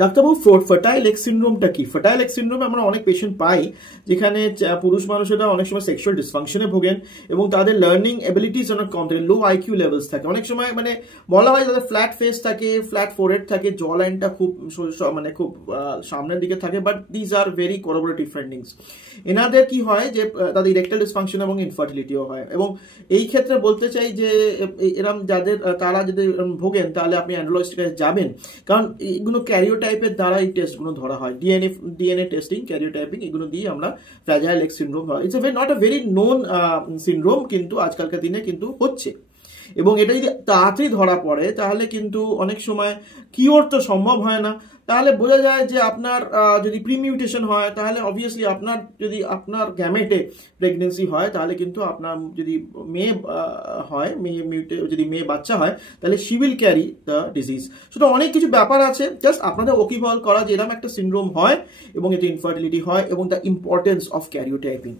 ডাক্তারবাবু fertile x সিন্ড্রোমটা কি? Fertile x সিন্ড্রোমে আমরা অনেক পেশেন্ট পাই যেখানে পুরুষ মানুষেরা অনেক সময় সেক্সুয়াল ডিসফাংশনে ভোগেন এবং তাদের লার্নিং এবিলিটিস অনেক কম থাকে, লো আইকিউ লেভেলস থাকে। অনেক সময় মানে বলা হয় তাদের ফ্ল্যাট ফেস থাকে, ফ্ল্যাট ফোরহেড থাকে, জ লাইনটা খুব মানে খুব সামনের দিকে থাকে, but these are very corroborative findings. এনাদের কি হয় যে তাদের ইরেকটাইল ডিসফাংশন এবং ইনফার্টিলিটিও হয়। এবং এই ক্ষেত্রে বলতে চাই যে এরম যাদের তারা যদি ভোগেন তাহলে আপনি অ্যান্ড্রোলজিস্টের কাছে যাবেন, কারণ এগুলো ক্যারিওটাইপের দ্বারা এই টেস্টগুলো ধরা হয়, ডিএনএ টেস্টিং, ক্যারিওটাইপিং, এগুলো দিয়ে আমরা ফ্র্যাজাইল এক্স সিন্ড্রোম হয়। It's not a very known syndrome, কিন্তু আজকালকার দিনে কিন্তু হচ্ছে। এবং এটা যদি তাড়াতাড়ি ধরা পড়ে তাহলে কিন্তু অনেক সময় কিওর তো সম্ভব হয় না। তাহলে বোঝা যায় যে আপনার যদি প্রিমিউটেশন হয় তাহলে অবভিয়াসলি আপনার যদি আপনার গ্যামেটে প্রেগনেন্সি হয় তাহলে কিন্তু আপনার যদি মেয়ে হয়, যদি মেয়ে বাচ্চা হয় তাহলে she will carry the disease. সেটা অনেক কিছু ব্যাপার আছে, জাস্ট আপনাদের ওকিবহল করা যে এরকম একটা সিন্ড্রোম হয় এবং এতে ইনফার্টিলিটি হয় এবং দ্য ইম্পর্টেন্স অফ ক্যারিওটাইপিং।